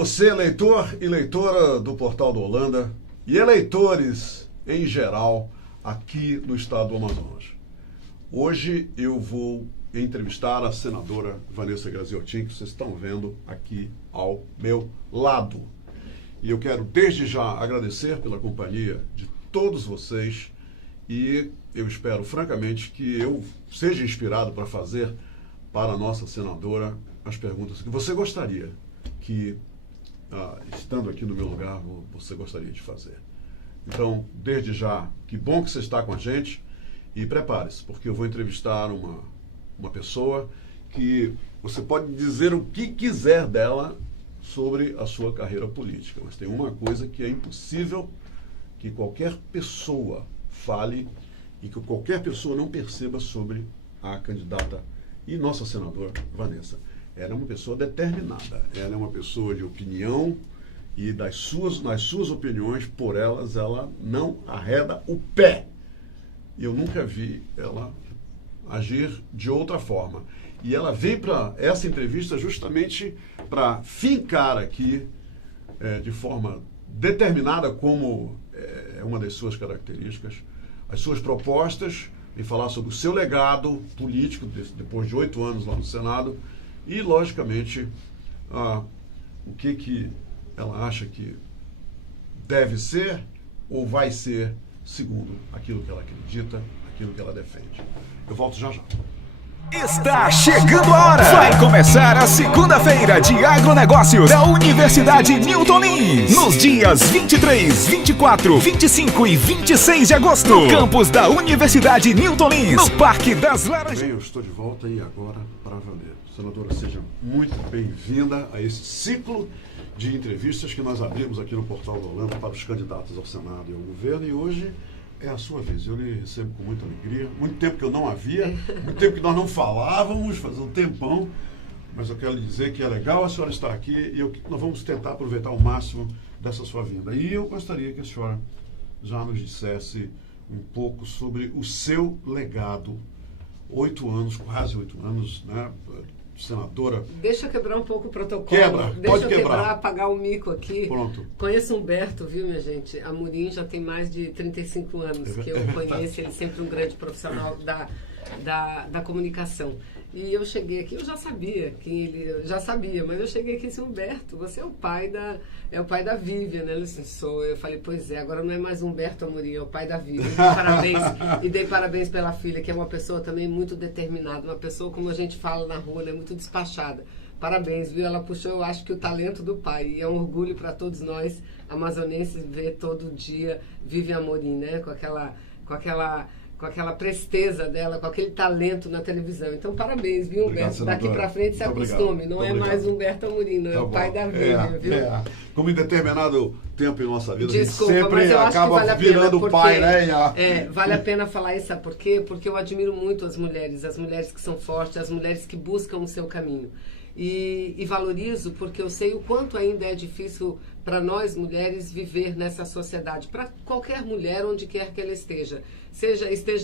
você, leitor e leitora do Portal do Holanda, e eleitores em geral aqui no estado do Amazonas. Hoje eu vou entrevistar a senadora Vanessa Graziotin, que vocês estão vendo aqui ao meu lado. E eu quero desde já agradecer pela companhia de todos vocês e eu espero francamente que eu seja inspirado para fazer para a nossa senadora as perguntas que você gostaria que, estando aqui no meu lugar, você gostaria de fazer. Então, desde já, que bom que você está com a gente e prepare-se, porque eu vou entrevistar uma pessoa que você pode dizer o que quiser dela sobre a sua carreira política, mas tem uma coisa que é impossível que qualquer pessoa fale e que qualquer pessoa não perceba sobre a candidata e nossa senadora Vanessa. Ela é uma pessoa determinada, ela é uma pessoa de opinião e nas suas opiniões, por elas, ela não arreda o pé. Eu nunca vi ela agir de outra forma. E ela vem para essa entrevista justamente para fincar aqui, de forma determinada, como é uma das suas características, as suas propostas, e falar sobre o seu legado político, depois de 8 anos lá no Senado, e, logicamente, o que ela acha que deve ser ou vai ser, segundo aquilo que ela acredita, aquilo que ela defende. Eu volto já já. Está chegando a hora! Vai começar a segunda-feira de agronegócios da Universidade Newton Lins. Nos dias 23, 24, 25 e 26 de agosto. No campus da Universidade Newton Lins, no Parque das Laranjas. Bem, eu estou de volta e agora para valer. Senadora, seja muito bem-vinda a esse ciclo de entrevistas que nós abrimos aqui no Portal do Holanda para os candidatos ao Senado e ao governo. E hoje é a sua vez, eu lhe recebo com muita alegria. Muito tempo que eu não a via, muito tempo que nós não falávamos, faz um tempão, mas eu quero lhe dizer que é legal a senhora estar aqui e nós vamos tentar aproveitar o máximo dessa sua vinda. E eu gostaria que a senhora já nos dissesse um pouco sobre o seu legado. 8 anos, quase 8 anos, né? Senadora. Deixa eu quebrar um pouco o protocolo. Quebra, Deixa pode eu quebrar. Apagar o mico aqui. Pronto. Conheço o Humberto, viu, minha gente? Amorim já tem mais de 35 anos que eu conheço. Ele é sempre um grande profissional da comunicação. E eu cheguei aqui, eu já sabia quem ele... Já sabia, mas eu cheguei aqui e disse, Humberto, você é o pai da Vivian, né? Ele disse, sou. Eu falei, pois é, agora não é mais Humberto Amorim, é o pai da Vivian. E dei parabéns pela filha, que é uma pessoa também muito determinada, uma pessoa, como a gente fala na rua, né? Muito despachada. Parabéns, viu? Ela puxou, eu acho que o talento do pai. E é um orgulho para todos nós, amazonenses, ver todo dia Vivian Amorim, né? Com aquela presteza dela, com aquele talento na televisão. Então, parabéns, viu, Humberto? Daqui para frente se acostume. Não é mais Humberto Amorim, não é o pai da Vivian, viu? Como em determinado tempo em nossa vida, desculpa, a gente sempre acaba vale virando o pai, né? Vale a pena falar isso, sabe por quê? Porque eu admiro muito as mulheres que são fortes, as mulheres que buscam o seu caminho. E valorizo porque eu sei o quanto ainda é difícil para nós mulheres viver nessa sociedade, para qualquer mulher onde quer que ela esteja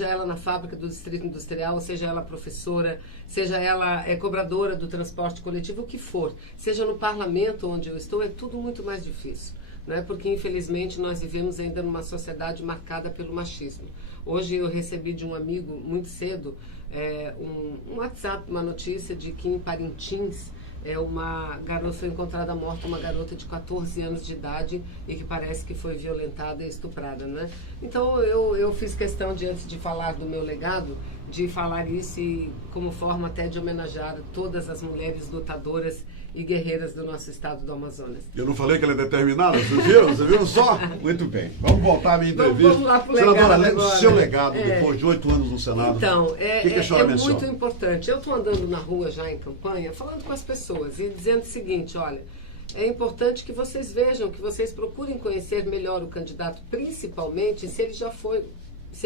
ela na fábrica do distrito industrial, seja ela professora, seja ela cobradora do transporte coletivo, o que for, seja no parlamento onde eu estou, é tudo muito mais difícil, né? Porque infelizmente nós vivemos ainda numa sociedade marcada pelo machismo. Hoje eu recebi de um amigo muito cedo um WhatsApp, uma notícia de que em Parintins uma garota foi encontrada morta, uma garota de 14 anos de idade e que parece que foi violentada e estuprada, né? Então eu fiz questão de, antes de falar do meu legado, de falar isso como forma até de homenagear todas as mulheres lutadoras e guerreiras do nosso estado do Amazonas. Eu não falei que ela é determinada? Vocês viram? Vocês viram só? Muito bem. Vamos voltar à minha entrevista. Vamos lá para o legado. Senadora, o seu legado depois de 8 anos no Senado. Então, o que a senhora menciona? Muito importante. Eu estou andando na rua já em campanha, falando com as pessoas e dizendo o seguinte, olha, é importante que vocês vejam, que vocês procurem conhecer melhor o candidato, principalmente se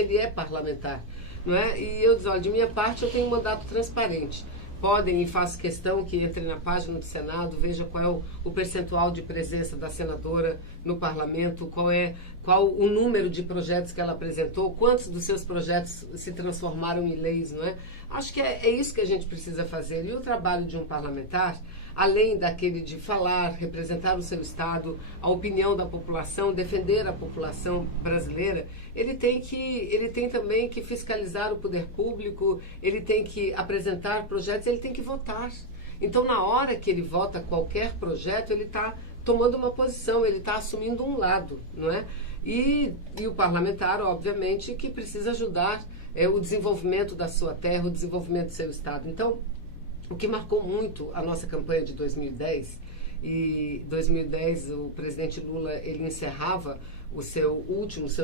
ele é parlamentar, não é? E eu digo, olha, de minha parte eu tenho um mandato transparente. Podem, e faço questão que entrem na página do Senado, veja qual é o percentual de presença da senadora no parlamento, qual o número de projetos que ela apresentou, quantos dos seus projetos se transformaram em leis, não é? Acho que é isso que a gente precisa fazer. E o trabalho de um parlamentar, além daquele de falar, representar o seu estado, a opinião da população, defender a população brasileira, ele tem também que fiscalizar o poder público, ele tem que apresentar projetos, ele tem que votar. Então, na hora que ele vota qualquer projeto, ele está tomando uma posição, ele está assumindo um lado, não é? E o parlamentar, obviamente, que precisa ajudar o desenvolvimento da sua terra, o desenvolvimento do seu estado. Então, o que marcou muito a nossa campanha de 2010, e 2010 o presidente Lula, ele encerrava o seu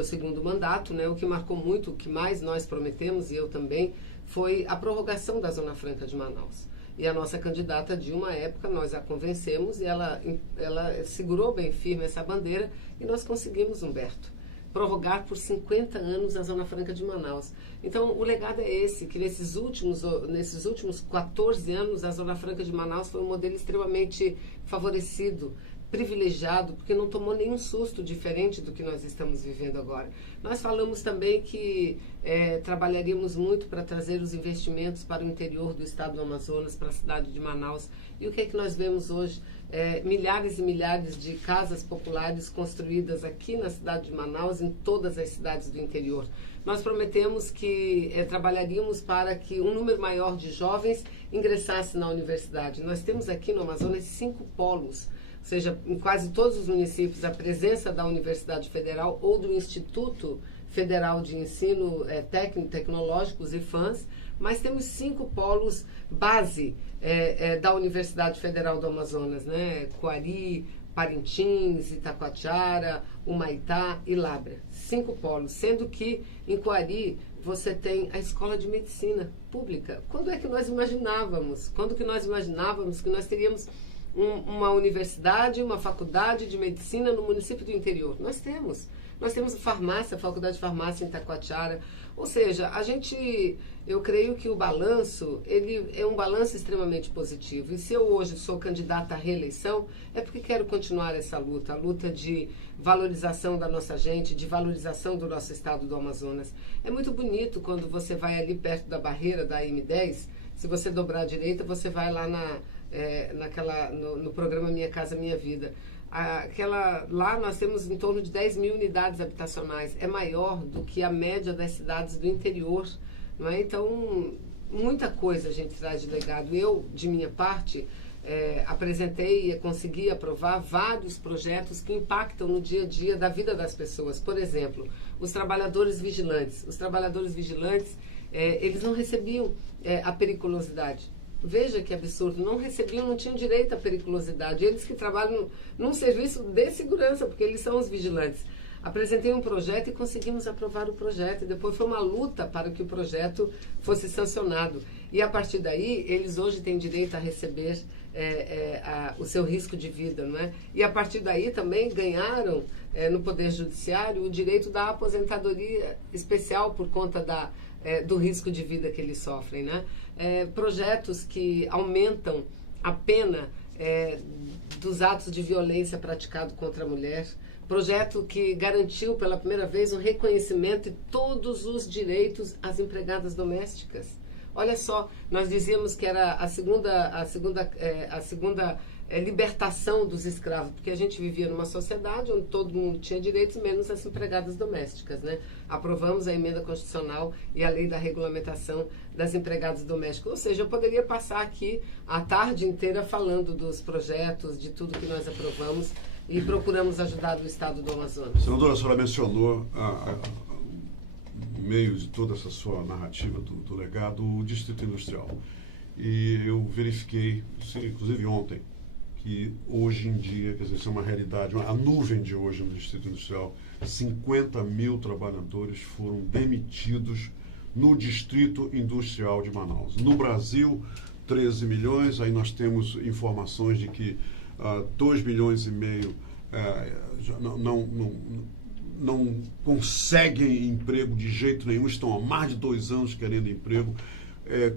segundo mandato, né? O que marcou muito, o que mais nós prometemos, e eu também, foi a prorrogação da Zona Franca de Manaus. E a nossa candidata Dilma, à época, nós a convencemos e ela segurou bem firme essa bandeira e nós conseguimos, Humberto, prorrogar por 50 anos a Zona Franca de Manaus. Então, o legado é esse, que nesses últimos 14 anos, a Zona Franca de Manaus foi um modelo extremamente favorecido, privilegiado, porque não tomou nenhum susto diferente do que nós estamos vivendo agora. Nós falamos também que trabalharíamos muito para trazer os investimentos para o interior do estado do Amazonas, para a cidade de Manaus. E o que é que nós vemos hoje? Milhares e milhares de casas populares construídas aqui na cidade de Manaus, em todas as cidades do interior. Nós prometemos que trabalharíamos para que um número maior de jovens ingressasse na universidade. Nós temos aqui no Amazonas 5 polos, ou seja, em quase todos os municípios, a presença da Universidade Federal ou do Instituto Federal de Ensino Técnico, Tecnológico, os IFANs, mas temos 5 polos base da Universidade Federal do Amazonas, né? Coari, Parintins, Itacoatiara, Humaitá e Lábrea. 5 polos, sendo que em Coari você tem a Escola de Medicina Pública. Quando é que nós imaginávamos? Quando que nós imaginávamos que nós teríamos uma universidade, uma faculdade de medicina no município do interior? Nós temos. Nós temos a Faculdade de Farmácia em Itacoatiara. Ou seja, eu creio que o balanço, ele é um balanço extremamente positivo. E se eu hoje sou candidata à reeleição, é porque quero continuar essa luta, a luta de valorização da nossa gente, de valorização do nosso estado do Amazonas. É muito bonito quando você vai ali perto da barreira da M10, se você dobrar à direita, você vai lá no programa Minha Casa Minha Vida. Lá nós temos em torno de 10 mil unidades habitacionais. É maior do que a média das cidades do interior, não é? Então, muita coisa a gente traz de legado. Eu, de minha parte, apresentei e consegui aprovar vários projetos que impactam no dia a dia da vida das pessoas. Por exemplo, os trabalhadores vigilantes. Os trabalhadores vigilantes, eles não recebiam a periculosidade. Veja que absurdo, não tinham direito à periculosidade. Eles que trabalham num serviço de segurança, porque eles são os vigilantes. Apresentei um projeto e conseguimos aprovar o projeto. E depois foi uma luta para que o projeto fosse sancionado. E a partir daí, eles hoje têm direito a receber o seu risco de vida, não é? E a partir daí também ganharam no Poder Judiciário o direito da aposentadoria especial por conta do risco de vida que eles sofrem, né? Projetos que aumentam a pena dos atos de violência praticado contra a mulher, projeto que garantiu pela primeira vez um reconhecimento de todos os direitos às empregadas domésticas. Olha só, nós dizíamos que era a segunda libertação dos escravos, porque a gente vivia numa sociedade onde todo mundo tinha direitos, menos as empregadas domésticas, né? Aprovamos a emenda constitucional e a lei da regulamentação das empregadas domésticas. Ou seja, eu poderia passar aqui a tarde inteira falando dos projetos, de tudo que nós aprovamos e procuramos ajudar o estado do Amazonas. Senadora, a senhora mencionou no meio de toda essa sua narrativa do legado, o Distrito Industrial. E eu verifiquei, inclusive ontem, que hoje em dia, quer dizer, isso é uma realidade, a nuvem de hoje no Distrito Industrial, 50 mil trabalhadores foram demitidos no Distrito Industrial de Manaus. No Brasil, 13 milhões, aí nós temos informações de que 2 milhões e meio não conseguem emprego de jeito nenhum, estão há mais de 2 anos querendo emprego.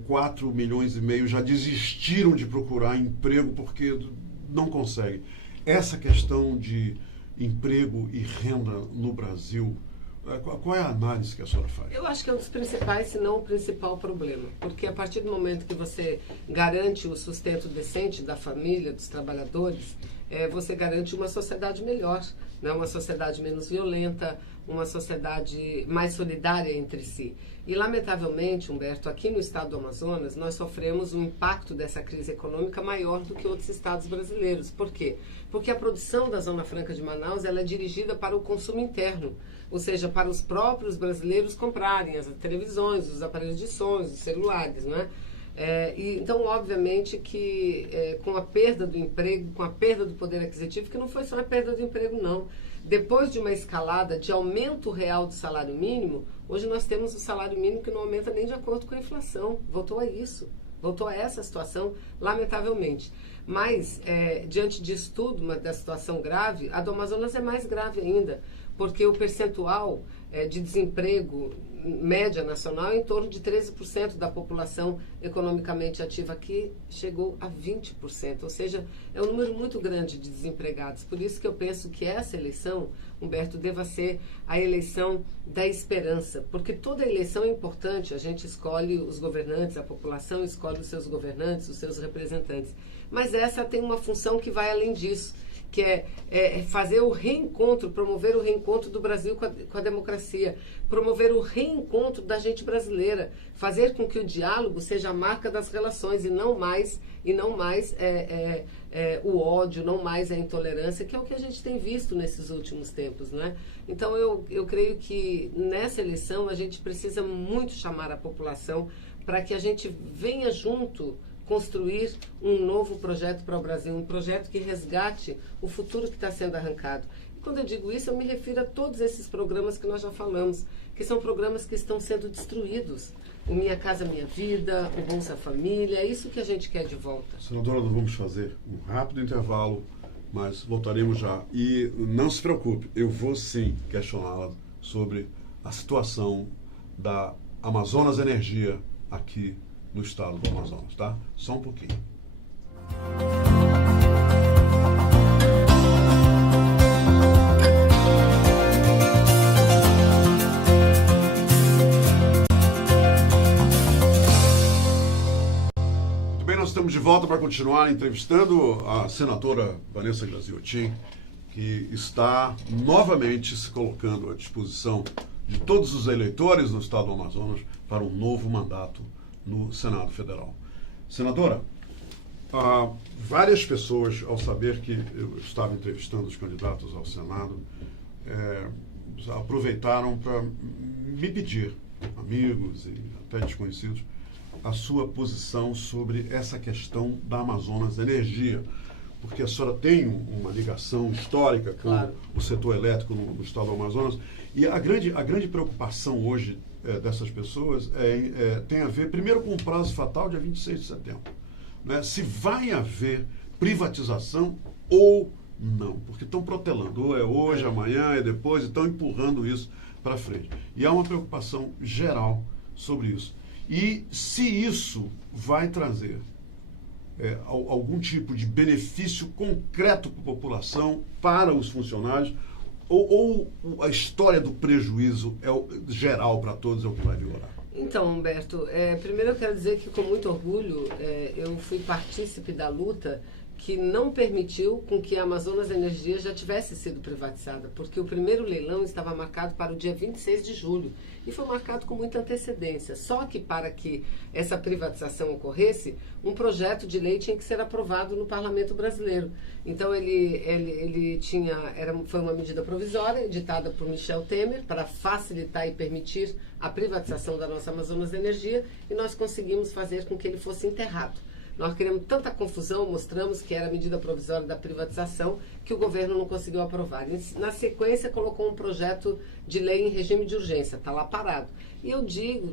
4 milhões e meio já desistiram de procurar emprego porque não conseguem. Essa questão de emprego e renda no Brasil, Qual é a análise que a senhora faz? Eu acho que é um dos principais, se não o principal problema. Porque a partir do momento que você garante o sustento decente da família, dos trabalhadores, você garante uma sociedade melhor, né? Uma sociedade menos violenta, uma sociedade mais solidária entre si. E, lamentavelmente, Humberto, aqui no estado do Amazonas, nós sofremos um impacto dessa crise econômica maior do que outros estados brasileiros. Por quê? Porque a produção da Zona Franca de Manaus ela é dirigida para o consumo interno, ou seja, para os próprios brasileiros comprarem as televisões, os aparelhos de som, os celulares, não é? Então, obviamente que com a perda do emprego, com a perda do poder aquisitivo, que não foi só a perda do emprego, não. Depois de uma escalada de aumento real do salário mínimo, hoje nós temos o salário mínimo que não aumenta nem de acordo com a inflação. Voltou a isso. Voltou a essa situação, lamentavelmente. Mas, diante disso tudo, da situação grave, a do Amazonas é mais grave ainda, porque o percentual de desemprego média nacional é em torno de 13% da população economicamente ativa aqui, chegou a 20%, ou seja, é um número muito grande de desempregados. Por isso que eu penso que essa eleição, Humberto, deva ser a eleição da esperança, porque toda eleição é importante, a gente escolhe os governantes, a população escolhe os seus governantes, os seus representantes, mas essa tem uma função que vai além disso, que é fazer o reencontro, promover o reencontro do Brasil com a democracia, promover o reencontro da gente brasileira, fazer com que o diálogo seja a marca das relações e não mais o ódio, não mais a intolerância, que é o que a gente tem visto nesses últimos tempos, né? Então eu creio que nessa eleição a gente precisa muito chamar a população para que a gente venha junto construir um novo projeto para o Brasil, um projeto que resgate o futuro que está sendo arrancado. E quando eu digo isso, eu me refiro a todos esses programas que nós já falamos, que são programas que estão sendo destruídos. O Minha Casa Minha Vida, o Bolsa Família, é isso que a gente quer de volta. Senadora, nós vamos fazer um rápido intervalo, mas voltaremos já. E não se preocupe, eu vou sim questioná-la sobre a situação da Amazonas Energia aqui no estado do Amazonas, tá? Só um pouquinho. Muito bem, nós estamos de volta para continuar entrevistando a senadora Vanessa Graziotin, que está novamente se colocando à disposição de todos os eleitores no estado do Amazonas para um novo mandato no Senado Federal. Senadora, várias pessoas, ao saber que eu estava entrevistando os candidatos ao Senado, aproveitaram para me pedir, amigos e até desconhecidos, a sua posição sobre essa questão da Amazonas Energia, porque a senhora tem uma ligação histórica com o setor elétrico no estado do Amazonas, e a grande preocupação hoje dessas pessoas tem a ver, primeiro, com o prazo fatal, dia 26 de setembro. Né? Se vai haver privatização ou não, porque estão protelando, ou é hoje, amanhã, é depois, e estão empurrando isso para frente. E há uma preocupação geral sobre isso. E se isso vai trazer algum tipo de benefício concreto para a população, para os funcionários, ou a história do prejuízo geral para todos é o que vai vigorar? Então, Humberto, primeiro eu quero dizer que com muito orgulho eu fui partícipe da luta que não permitiu com que a Amazonas Energia já tivesse sido privatizada, porque o primeiro leilão estava marcado para o dia 26 de julho e foi marcado com muita antecedência. Só que para que essa privatização ocorresse, um projeto de lei tinha que ser aprovado no Parlamento brasileiro. Então foi uma medida provisória editada por Michel Temer para facilitar e permitir a privatização da nossa Amazonas Energia, e nós conseguimos fazer com que ele fosse enterrado. Nós criamos tanta confusão, mostramos que era a medida provisória da privatização, que o governo não conseguiu aprovar. Na sequência, colocou um projeto de lei em regime de urgência, está lá parado. E eu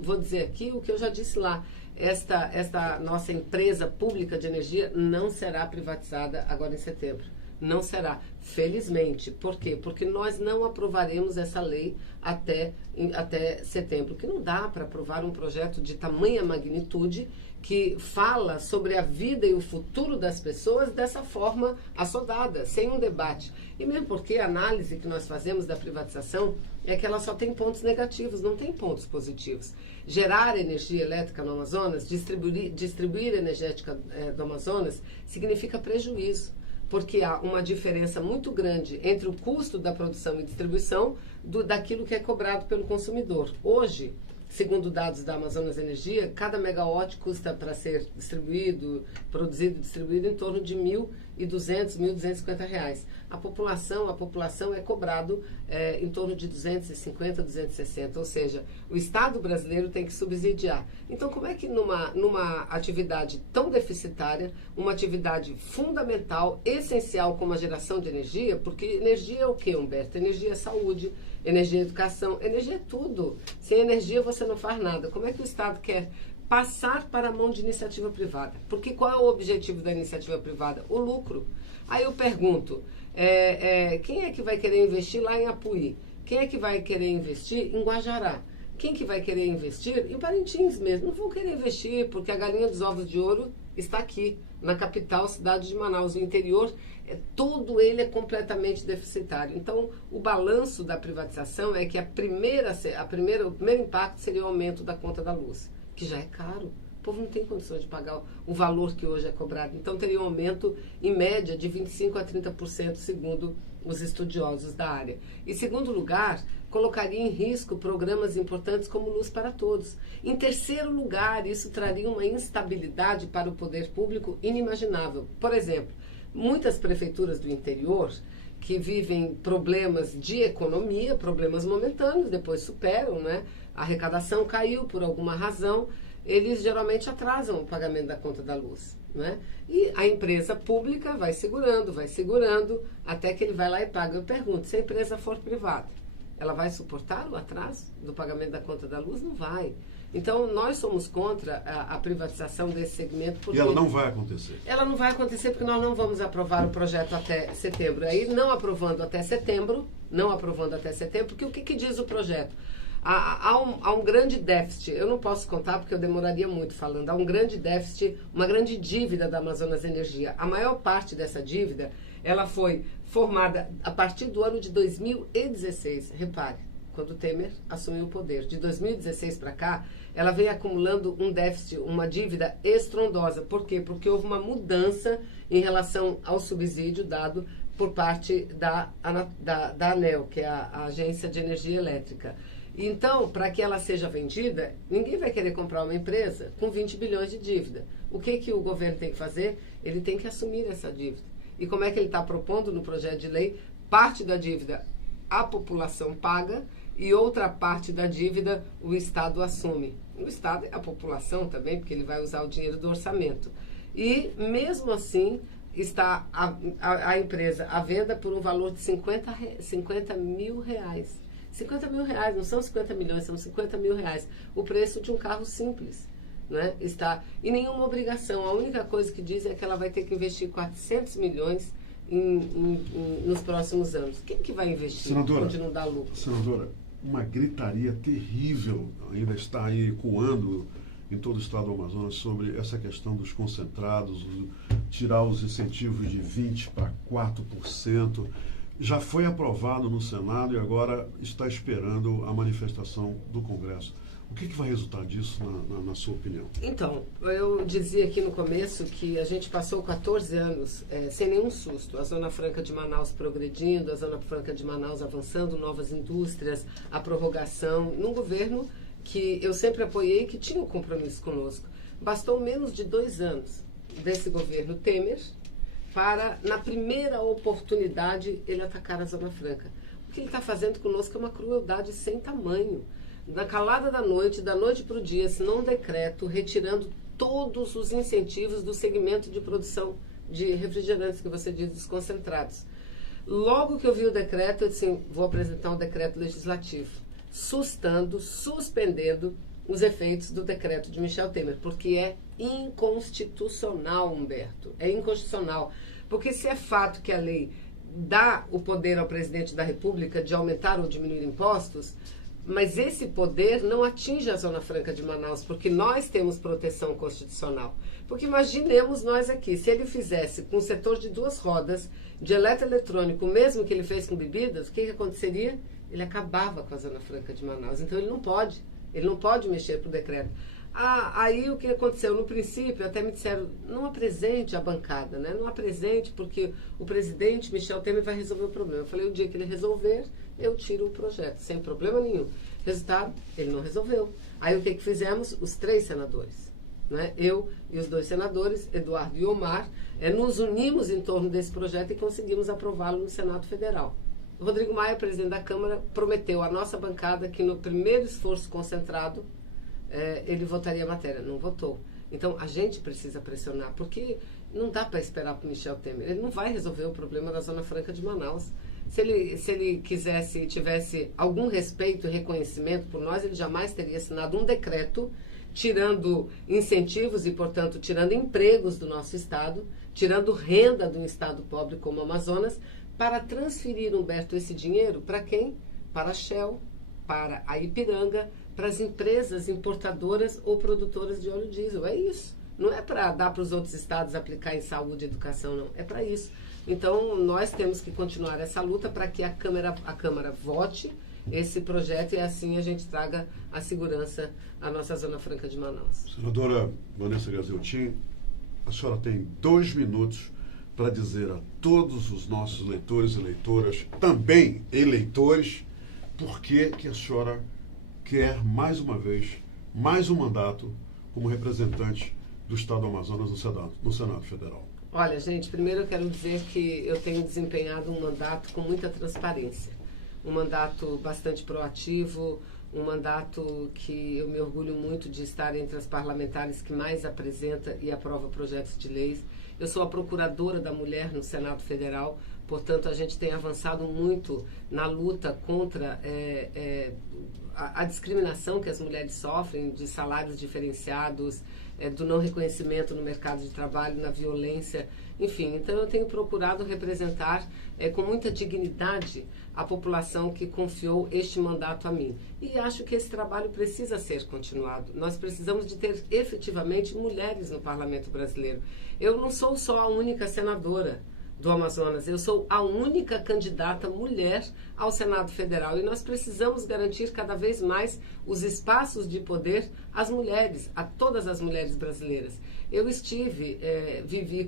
vou dizer aqui o que eu já disse lá, esta nossa empresa pública de energia não será privatizada agora em setembro. Não será. Felizmente. Por quê? Porque nós não aprovaremos essa lei até setembro. Que não dá para aprovar um projeto de tamanha magnitude que fala sobre a vida e o futuro das pessoas dessa forma assodada, sem um debate. E mesmo porque a análise que nós fazemos da privatização é que ela só tem pontos negativos, não tem pontos positivos. Gerar energia elétrica no Amazonas, distribuir energética do Amazonas, significa prejuízo, porque há uma diferença muito grande entre o custo da produção e distribuição daquilo que é cobrado pelo consumidor. Hoje, segundo dados da Amazonas Energia, cada megawatt custa para ser produzido e distribuído em torno de R$ 1.200, R$ 1.250. A população é cobrado em torno de 250, 260, ou seja, o Estado brasileiro tem que subsidiar. Então, como é que numa atividade tão deficitária, uma atividade fundamental, essencial como a geração de energia, porque energia é o quê, Humberto? Energia é saúde, energia é educação, energia é tudo. Sem energia você não faz nada. Como é que o Estado quer passar para a mão de iniciativa privada? Porque qual é o objetivo da iniciativa privada? O lucro. Aí eu pergunto, quem é que vai querer investir lá em Apuí? Quem é que vai querer investir em Guajará? Quem que vai querer investir em Parintins mesmo? Não vão querer investir porque a galinha dos ovos de ouro está aqui, na capital, cidade de Manaus. O interior, todo ele é completamente deficitário. Então, o balanço da privatização é que o primeiro impacto seria o aumento da conta da luz, que já é caro. O povo não tem condições de pagar o valor que hoje é cobrado. Então, teria um aumento, em média, de 25% a 30%, segundo os estudiosos da área. Em segundo lugar, colocaria em risco programas importantes como Luz para Todos. Em terceiro lugar, isso traria uma instabilidade para o poder público inimaginável. Por exemplo, muitas prefeituras do interior que vivem problemas de economia, problemas momentâneos, depois superam, né? A arrecadação caiu por alguma razão, eles geralmente atrasam o pagamento da conta da luz, né? E a empresa pública vai segurando, até que ele vai lá e paga. Eu pergunto, se a empresa for privada, ela vai suportar o atraso do pagamento da conta da luz? Não vai. Então, nós somos contra a privatização desse segmento. Porque e ela não vai acontecer? Ela não vai acontecer porque nós não vamos aprovar o projeto até setembro. Aí, não aprovando até setembro, porque o que diz o projeto? Há um grande déficit, eu não posso contar porque eu demoraria muito falando, há um grande déficit, uma grande dívida da Amazonas Energia. A maior parte dessa dívida, ela foi formada a partir do ano de 2016. Repare, quando o Temer assumiu o poder. De 2016 para cá, ela vem acumulando um déficit, uma dívida estrondosa. Por quê? Porque houve uma mudança em relação ao subsídio dado por parte da ANEEL, que é a Agência de Energia Elétrica. Então, para que ela seja vendida, ninguém vai querer comprar uma empresa com 20 bilhões de dívida. O que o governo tem que fazer? Ele tem que assumir essa dívida. E como é que ele está propondo no projeto de lei? Parte da dívida a população paga e outra parte da dívida o Estado assume. O Estado é a população também, porque ele vai usar o dinheiro do orçamento. E, mesmo assim, está a empresa à venda por um valor de 50 mil reais. 50 mil reais, não são 50 milhões, são 50 mil reais. O preço de um carro simples, né? Está em nenhuma obrigação. A única coisa que diz é que ela vai ter que investir 400 milhões nos próximos anos. Quem que vai investir? Senadora, onde não dá lucro? Senadora, uma gritaria terrível ainda está aí ecoando em todo o estado do Amazonas sobre essa questão dos concentrados, tirar os incentivos de 20% para 4%. Já foi aprovado no Senado e agora está esperando a manifestação do Congresso. O que vai resultar disso, na sua opinião? Então, eu dizia aqui no começo que a gente passou 14 anos sem nenhum susto. A Zona Franca de Manaus progredindo, a Zona Franca de Manaus avançando, novas indústrias, a prorrogação, num governo que eu sempre apoiei, que tinha um compromisso conosco. Bastou menos de 2 anos desse governo Temer para, na primeira oportunidade, ele atacar a Zona Franca. O que ele está fazendo conosco é uma crueldade sem tamanho. Na calada da noite para o dia, assinou um decreto retirando todos os incentivos do segmento de produção de refrigerantes, que você diz, dos concentrados. Logo que eu vi o decreto, eu disse, vou apresentar um decreto legislativo, suspendendo os efeitos do decreto de Michel Temer, porque é inconstitucional, Humberto. É inconstitucional. Porque se é fato que a lei dá o poder ao presidente da República de aumentar ou diminuir impostos, mas esse poder não atinge a Zona Franca de Manaus, porque nós temos proteção constitucional. Porque imaginemos nós aqui, se ele fizesse com o setor de 2 rodas, de eletroeletrônico, mesmo que ele fez com bebidas, o que aconteceria? Ele acabava com a Zona Franca de Manaus. Então ele não pode mexer para o decreto. Aí o que aconteceu? No princípio, até me disseram, não apresente a bancada, né? Não apresente, porque o presidente Michel Temer vai resolver o problema. Eu falei, o dia que ele resolver, eu tiro o projeto, sem problema nenhum. Resultado, ele não resolveu. Aí o que fizemos? Os 3 senadores, né? Eu e os 2 senadores, Eduardo e Omar, nos unimos em torno desse projeto e conseguimos aprová-lo no Senado Federal. O Rodrigo Maia, presidente da Câmara, prometeu à nossa bancada que no primeiro esforço concentrado, ele votaria a matéria. Não votou. Então, a gente precisa pressionar, porque não dá para esperar para o Michel Temer. Ele não vai resolver o problema da Zona Franca de Manaus. Se ele quisesse, tivesse algum respeito e reconhecimento por nós, ele jamais teria assinado um decreto tirando incentivos e, portanto, tirando empregos do nosso Estado, tirando renda de um Estado pobre como o Amazonas, para transferir, Humberto, esse dinheiro para quem? Para a Shell, para a Ipiranga, para as empresas importadoras ou produtoras de óleo diesel. É isso. Não é para dar para os outros estados aplicar em saúde e educação, não. É para isso. Então, nós temos que continuar essa luta para que a Câmara vote esse projeto e assim a gente traga a segurança à nossa Zona Franca de Manaus. Senadora Vanessa Gazeltin, a senhora tem 2 minutos para dizer a todos os nossos leitores e leitoras, também eleitores, por que a senhora quer, mais uma vez, mais um mandato como representante do Estado do Amazonas no Senado Federal. Olha, gente, primeiro eu quero dizer que eu tenho desempenhado um mandato com muita transparência. Um mandato bastante proativo, um mandato que eu me orgulho muito de estar entre as parlamentares que mais apresenta e aprova projetos de leis. Eu sou a procuradora da mulher no Senado Federal, portanto, a gente tem avançado muito na luta contra a discriminação que as mulheres sofrem, de salários diferenciados, do não reconhecimento no mercado de trabalho, na violência, enfim. Então, eu tenho procurado representar com muita dignidade a população que confiou este mandato a mim. E acho que esse trabalho precisa ser continuado. Nós precisamos de ter efetivamente mulheres no parlamento brasileiro. Eu não sou só a única senadora do Amazonas, eu sou a única candidata mulher ao Senado Federal e nós precisamos garantir cada vez mais os espaços de poder às mulheres, a todas as mulheres brasileiras. Eu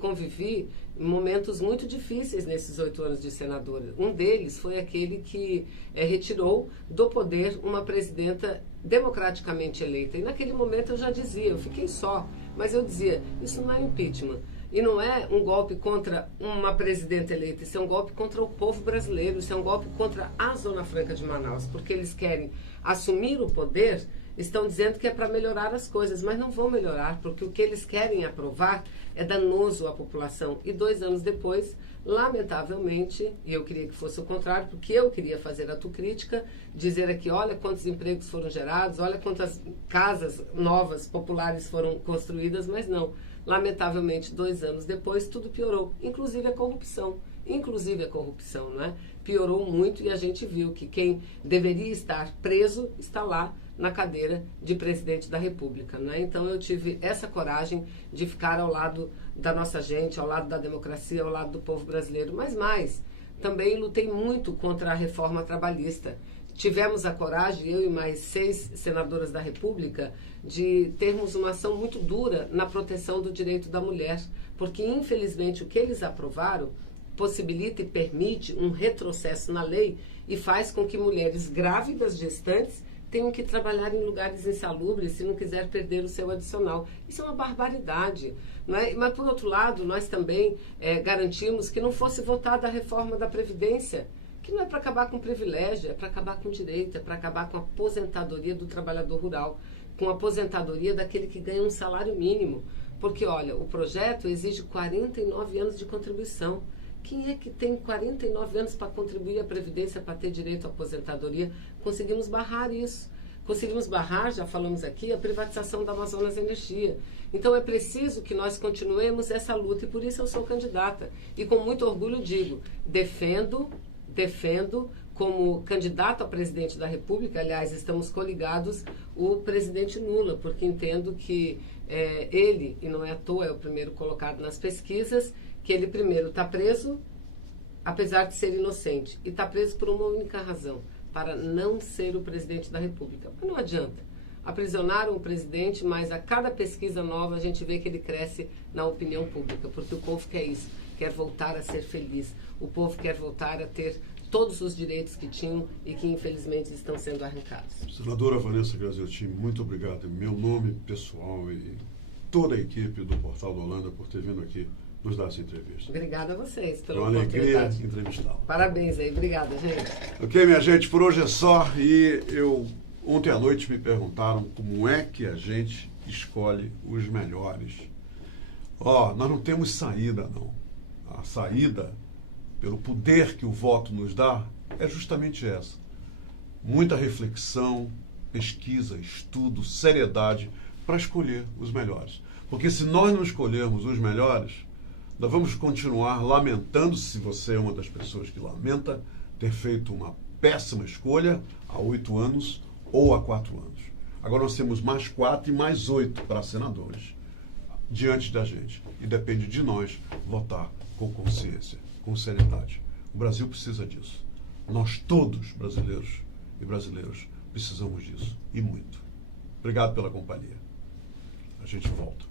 convivi momentos muito difíceis nesses 8 anos de senadora. Um deles foi aquele que retirou do poder uma presidenta democraticamente eleita. E naquele momento eu já dizia, eu fiquei só, mas eu dizia, isso não é impeachment. E não é um golpe contra uma presidenta eleita, isso é um golpe contra o povo brasileiro, isso é um golpe contra a Zona Franca de Manaus, porque eles querem assumir o poder, estão dizendo que é para melhorar as coisas, mas não vão melhorar, porque o que eles querem aprovar é danoso à população. E 2 anos depois, lamentavelmente, e eu queria que fosse o contrário, porque eu queria fazer autocrítica, dizer aqui, olha quantos empregos foram gerados, olha quantas casas novas, populares foram construídas, mas não. Lamentavelmente, 2 anos depois, tudo piorou, inclusive a corrupção. Não é? Piorou muito e a gente viu que quem deveria estar preso está lá na cadeira de presidente da República. Não é? Então, eu tive essa coragem de ficar ao lado da nossa gente, ao lado da democracia, ao lado do povo brasileiro. Mas mais, também lutei muito contra a reforma trabalhista. Tivemos a coragem, eu e mais 6 senadoras da República, de termos uma ação muito dura na proteção do direito da mulher, porque, infelizmente, o que eles aprovaram possibilita e permite um retrocesso na lei e faz com que mulheres grávidas, gestantes, tenham que trabalhar em lugares insalubres se não quiser perder o seu adicional. Isso é uma barbaridade. Não é? Mas, por outro lado, nós também garantimos que não fosse votada a reforma da Previdência, que não é para acabar com privilégio, é para acabar com direito, é para acabar com a aposentadoria do trabalhador rural, com a aposentadoria daquele que ganha um salário mínimo. Porque, olha, o projeto exige 49 anos de contribuição. Quem é que tem 49 anos para contribuir à Previdência, para ter direito à aposentadoria? Conseguimos barrar isso. Conseguimos barrar, já falamos aqui, a privatização da Amazonas Energia. Então é preciso que nós continuemos essa luta e por isso eu sou candidata. E com muito orgulho digo, defendo como candidato a presidente da República, aliás, estamos coligados, o presidente Lula, porque entendo que ele, e não é à toa, é o primeiro colocado nas pesquisas, que ele primeiro está preso, apesar de ser inocente, e está preso por uma única razão, para não ser o presidente da República. Mas não adianta. Aprisionaram o presidente, mas a cada pesquisa nova a gente vê que ele cresce na opinião pública, porque o povo quer isso, quer voltar a ser feliz. O povo quer voltar a ter todos os direitos que tinham e que infelizmente estão sendo arrancados. Senadora Vanessa Graziotin, muito obrigado em meu nome pessoal e toda a equipe do Portal do Holanda por ter vindo aqui nos dar essa entrevista. Obrigada a vocês pela oportunidade. É uma alegria entrevistá-lo. Parabéns aí, obrigada, gente. Ok, minha gente, por hoje é só. E ontem à noite me perguntaram como é que a gente escolhe os melhores. Nós não temos saída, não. A saída, pelo poder que o voto nos dá, é justamente essa. Muita reflexão, pesquisa, estudo, seriedade para escolher os melhores. Porque se nós não escolhermos os melhores, nós vamos continuar lamentando, se você é uma das pessoas que lamenta, ter feito uma péssima escolha há 8 anos ou há 4 anos. Agora nós temos mais 4 e mais 8 para senadores diante da gente. E depende de nós votar com consciência, com seriedade. O Brasil precisa disso. Nós todos, brasileiros e brasileiras, precisamos disso. E muito. Obrigado pela companhia. A gente volta.